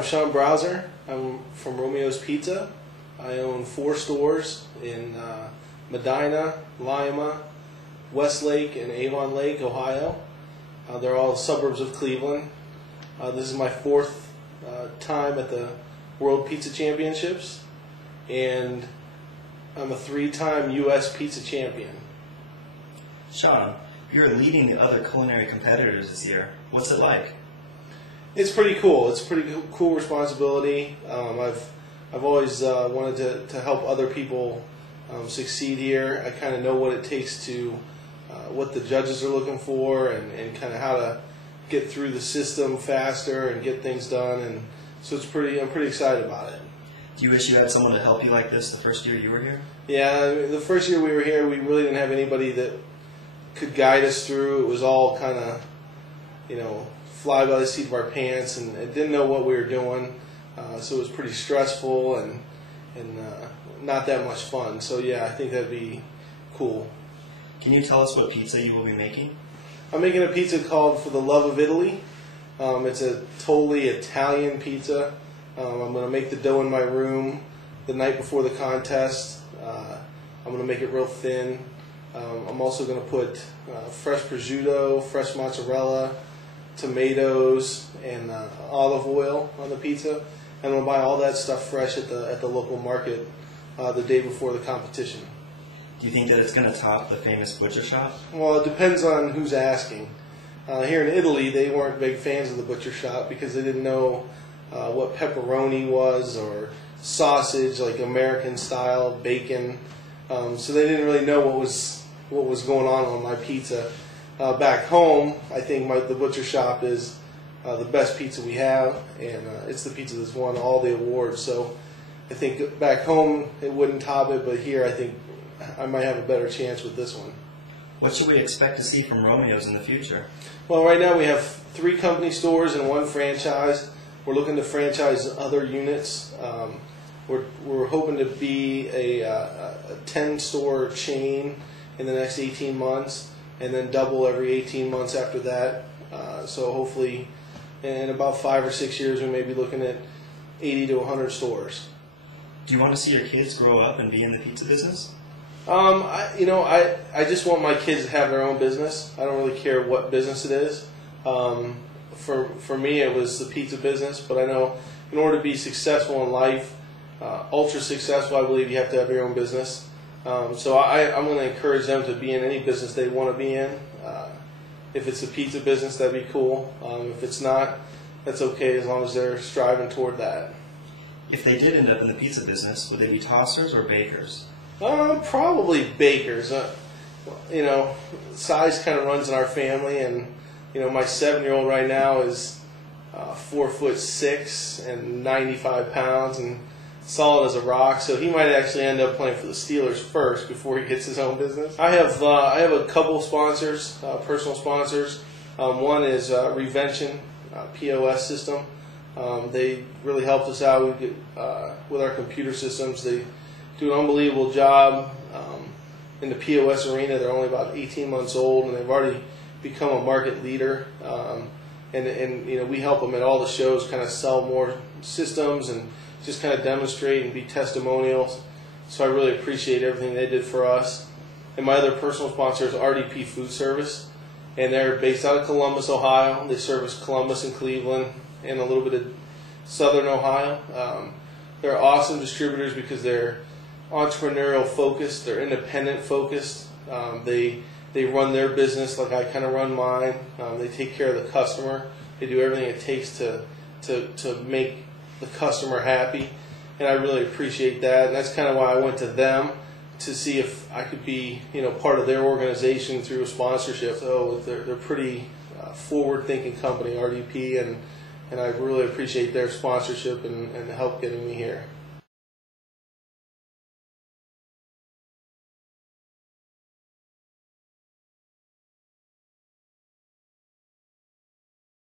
I'm Sean Brauser. I'm from Romeo's Pizza. I own 4 stores in Medina, Lima, Westlake, and Avon Lake, Ohio. They're all suburbs of Cleveland. This is my 4th time at the World Pizza Championships, and I'm a 3-time U.S. Pizza Champion. Sean, you're leading the other culinary competitors this year. What's it like? It's pretty cool. It's a pretty cool responsibility. I've always wanted to help other people succeed here. I kind of know what it takes to, what the judges are looking for, and kind of how to get through the system faster and get things done. And so I'm pretty excited about it. Do you wish you had someone to help you like this the first year you were here? Yeah, the first year we were here, we really didn't have anybody that could guide us through. It was all kind of, fly by the seat of our pants, and didn't know what we were doing. So it was pretty stressful and not that much fun. So yeah, I think that'd be cool. Can you tell us what pizza you will be making? I'm making a pizza called For the Love of Italy. It's a totally Italian pizza. I'm going to make the dough in my room the night before the contest. I'm going to make it real thin. I'm also going to put fresh prosciutto, fresh mozzarella, tomatoes, and olive oil on the pizza. And I'm going to buy all that stuff fresh at the local market the day before the competition. Do you think that it's going to top the famous butcher shop? Well, it depends on who's asking. Here in Italy, they weren't big fans of the butcher shop because they didn't know what pepperoni was or sausage, like American style, bacon. So they didn't really know what was going on my pizza. Back home, I think the butcher shop is the best pizza we have, and it's the pizza that's won all the awards. So I think back home it wouldn't top it, but here I think I might have a better chance with this one. What should we expect to see from Romeo's in the future? Well, right now we have 3 company stores and 1 franchise. We're looking to franchise other units. We're hoping to be a 10-store chain in the next 18 months, and then double every 18 months after that. So hopefully in about 5 or 6 years we may be looking at 80 to 100 stores. Do you want to see your kids grow up and be in the pizza business? I just want my kids to have their own business. I don't really care what business it is. For me, it was the pizza business, but I know in order to be successful in life, ultra successful, I believe you have to have your own business. So I'm going to encourage them to be in any business they want to be in. If it's a pizza business, that'd be cool. If it's not, that's okay as long as they're striving toward that. If they did end up in the pizza business, would they be tossers or bakers? Probably bakers. Size kind of runs in our family, and my 7-year-old right now is 4'6" and 95 pounds and solid as a rock. So he might actually end up playing for the Steelers first before he gets his own business. I have a couple sponsors, personal sponsors. One is Revention POS system. They really helped us out with our computer systems. They do an unbelievable job in the POS arena. They're only about 18 months old, and they've already become a market leader. And we help them at all the shows, kind of sell more systems and just kind of demonstrate and be testimonials. So I really appreciate everything they did for us. And my other personal sponsor is RDP Food Service, and they're based out of Columbus, Ohio. They service Columbus and Cleveland and a little bit of southern Ohio. They're awesome distributors because they're entrepreneurial focused, they're independent focused. They run their business like I kind of run mine. They take care of the customer. They do everything it takes to make the customer happy, and I really appreciate that. And that's kind of why I went to them to see if I could be part of their organization through a sponsorship. So they're pretty forward-thinking company, RDP, and I really appreciate their sponsorship and help getting me here.